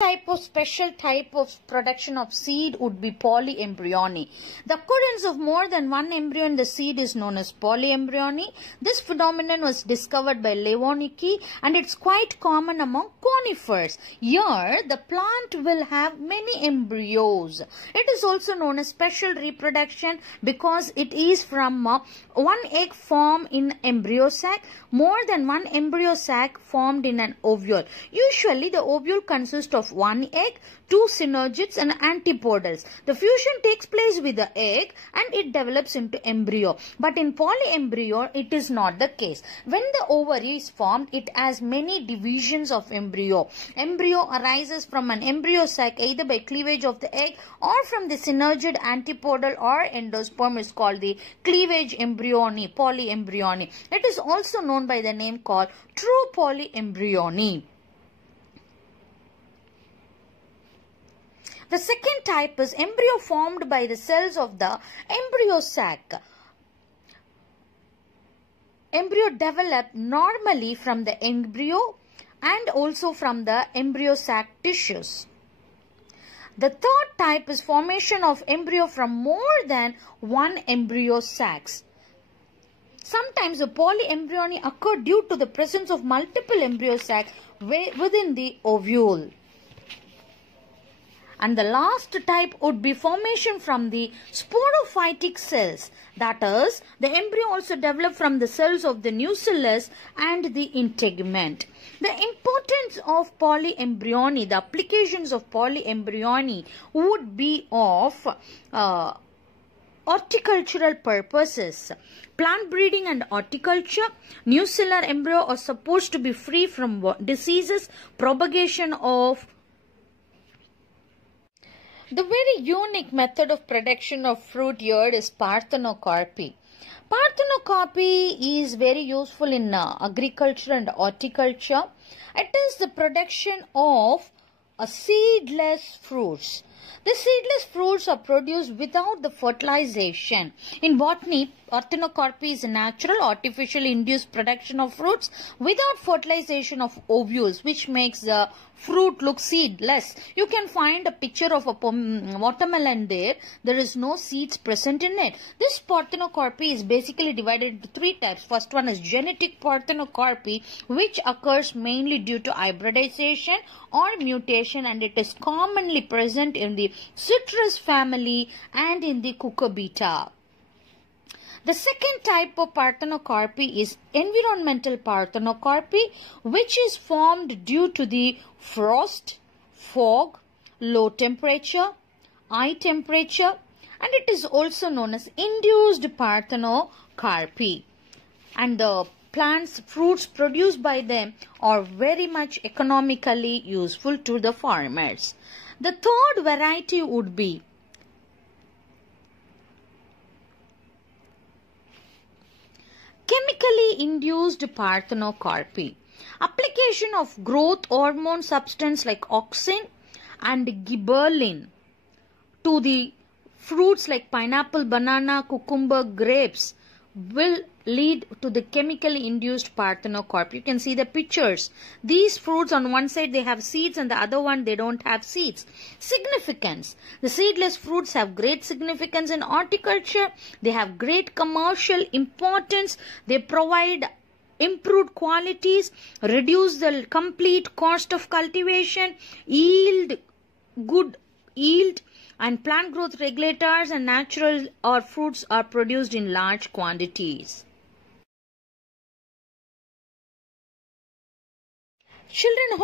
Special type of production of seed would be polyembryony. The occurrence of more than one embryo in the seed is known as polyembryony. This phenomenon was discovered by Lewonnicki and it's quite common among conifers. Here, the plant will have many embryos. It is also known as special reproduction because it is from one egg formed in embryo sac, more than one embryo sac formed in an ovule. Usually, the ovule consists of one egg, two synergids and antipodals. The fusion takes place with the egg and it develops into embryo. But in polyembryo, it is not the case. When the ovary is formed, it has many divisions of embryo. Embryo arises from an embryo sac either by cleavage of the egg or from the synergid, antipodal or endosperm is called the cleavage embryony, polyembryony. It is also known by the name called true polyembryony. The second type is embryo formed by the cells of the embryo sac. Embryo develop normally from the embryo and also from the embryo sac tissues. The third type is formation of embryo from more than one embryo sacs. Sometimes the polyembryony occur due to the presence of multiple embryo sacs within the ovule. And the last type would be formation from the sporophytic cells. That is, the embryo also develop from the cells of the nucellus and the integument. The importance of polyembryony, the applications of polyembryony would be of horticultural purposes. Plant breeding and horticulture. Nucellar embryo are supposed to be free from diseases, propagation of. The very unique method of production of fruit here is parthenocarpy. Parthenocarpy is very useful in agriculture and horticulture. It is the production of seedless fruits. The seedless fruits are produced without the fertilization. In botany, parthenocarpy is a natural, artificially induced production of fruits without fertilization of ovules, which makes the fruit look seedless. You can find a picture of a watermelon there. There is no seeds present in it. This parthenocarpy is basically divided into three types. First one is genetic parthenocarpy, which occurs mainly due to hybridization or mutation, and it is commonly present in the citrus family and in the cucurbita. The second type of parthenocarpy is environmental parthenocarpy, which is formed due to the frost, fog, low temperature, high temperature, and it is also known as induced parthenocarpy. And the plants, fruits produced by them are very much economically useful to the farmers. The third variety would be chemically induced parthenocarpy. Application of growth hormone substance like auxin and gibberellin to the fruits like pineapple, banana, cucumber, grapes will lead to the chemically induced parthenocarpy. You can see the pictures. These fruits on one side they have seeds and the other one they don't have seeds. Significance. The seedless fruits have great significance in horticulture. They have great commercial importance. They provide improved qualities, reduce the complete cost of cultivation, yield good yield, and plant growth regulators and natural or fruits are produced in large quantities. Children